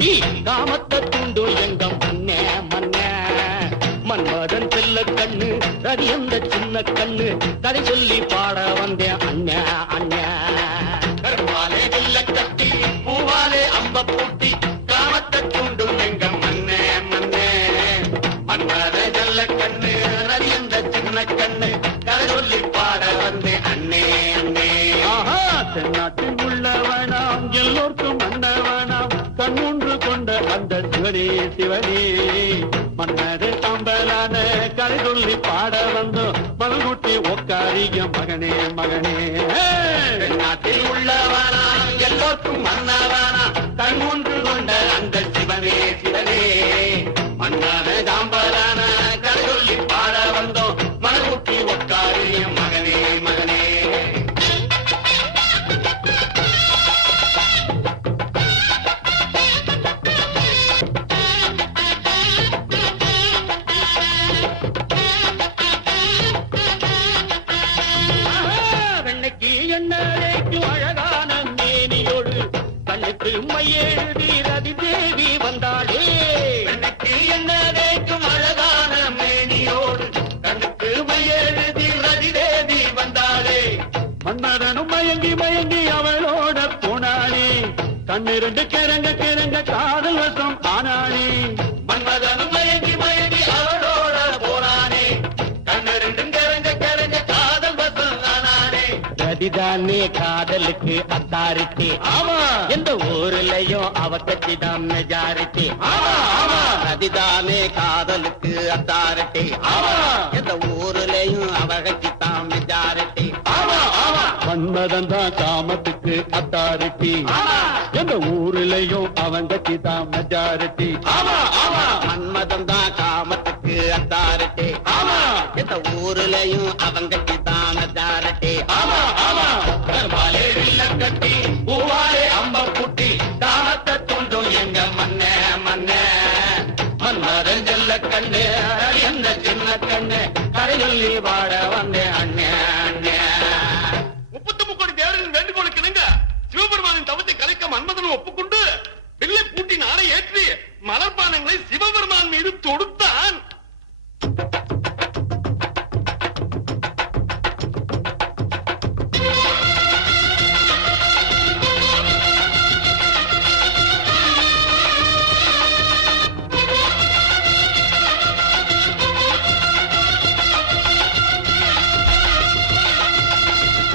வில்ல கட்டி பூவாலே எங்கம் மண்ணே மண்ணே மன்மதன் செல்ல கண்ணு ரதி அந்த சின்ன கண்ணு கதை சொல்லி பாட வந்தேன் அண்ணா அண்ணா கருவாலே வில்ல கட்டி பூவாலே அம்ப பூட்டி காமத்தை தூண்டும் எங்கம் மண்ணே மண்ணே மன்மத செல்ல கண்ணு ரதி அந்த சின்ன கண்ணு கதை சொல்லி பாட வந்தேன் அண்ணே அண்ணே ஆஹா தென்னாட்டில் உள்ளவனாம் எல்லோருக்கும் வந்தவனாம் கண்ணொன்று கொண்ட அந்த சிவனே. சிவனே மன்னது சாம்பலான கதை சொல்லி பாட வந்தோம் மல்குட்டி ஒக்காரிய மகனே மகனே. நாட்டில் உள்ளவானா எல்லோருக்கும் மன்னவானா கண் ஒன்று கொண்ட அந்த சிவனே சிவனே. மன்னத தாம்பலான கண்ணுக்கு மையெழுதி ரதி தேவி வந்தாளே. வெண்ணைக்கு எண்ணரைக்கும் அழகான மேனியோடு கண்ணுக்கு மையெழுதி ரதி தேவி வந்தாளே. மன்மதனும் மயங்கி மயங்கி அவளோட போனாளே. கண்ணிரண்டு கிறங்க கிறங்க காதல் வசம் ஆனாளே. மன்மதனும் ரதிதானே காதலுக்கு அத்தாரிட்டி ஆமா. எந்த ஊர்லயும் அவ கட்சி தான் மெஜாரிட்டி ஆமா ஆமா. ரதிதானே காதலுக்கு அத்தாரிட்டி ஆமா. எந்த ஊர்லயும் அவ கட்சி தான் மெஜாரிட்டி ஆமா ஆமா. மன்மதன் தான் காமத்துக்கு அத்தாரிட்டி எந்த ஊர்லயும் அவன் கட்சி தான் மெஜாரிட்டி ஆமா ஆமா. மன்மதன் தான் காமத்துக்கு அத்தாரிட்டி ஆமா. எந்த ஊர்லயும் அவன் கட்சி தான் ஆமா ஆமா. கருமாலே வில்ல பூவாலே அம்ப குட்டி தானத்தை எங்க மண்ணே மண்ணே மன்மதன் செல்ல கண்ணு எந்த சின்ன கண்ணு. கரையில் வாட வந்தேன் அண்ணே அண்ணே. முப்பத்தி முக்கோடி தேவரின் வேண்டுகோளுக்கு இணங்க சிவபெருமானின் தவத்தை கலைக்க மன்மதனும் ஒப்புக்கொண்டு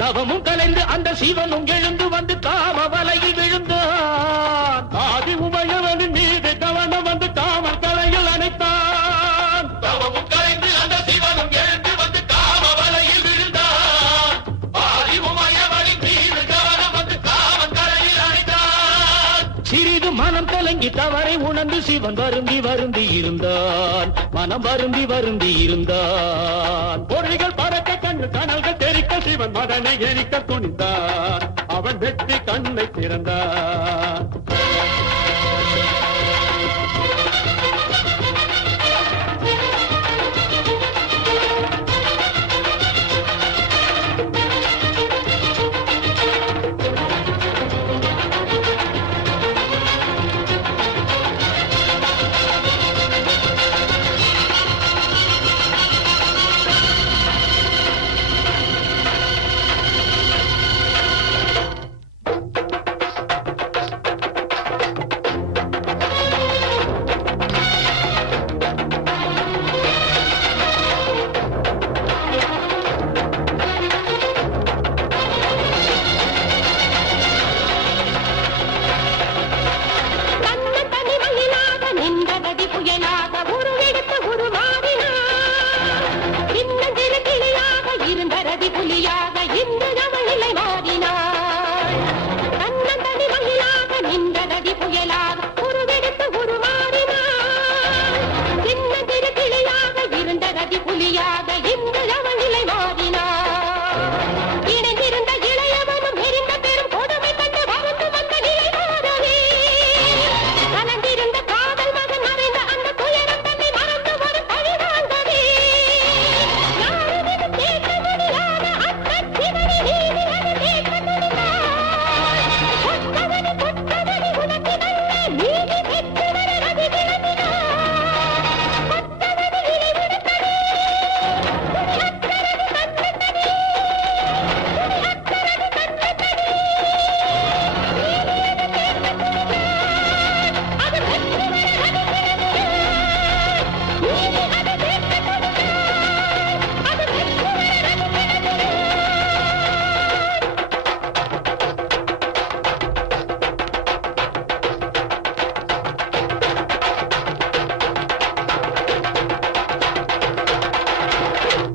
சவமும் கலைந்து அந்த சிவனும் எழுந்து வந்து தாம வலையில் விழுந்தான். ஆதி உமையவனின் மீது கவனம் வந்து தாமர் தலையில் அணைத்தான். சவமும் கலைந்து அந்த சிவனும் எழுந்து வந்து தாம வலையில் விழுந்தான். ஆதி உமையவனின் மீது கவனம் வந்து காமன் தலையில் அணைத்தான். சிறிது மனம் கலங்கி தவறை உணர்ந்து சிவன் வருந்தி வருந்தி இருந்தான். மனம் வருந்தி வருந்தி இருந்தான். பொறிகள் கடல்கள் கண்ணு தெரிக்க சிவன் மதனை எரிக்க துணிந்தார்.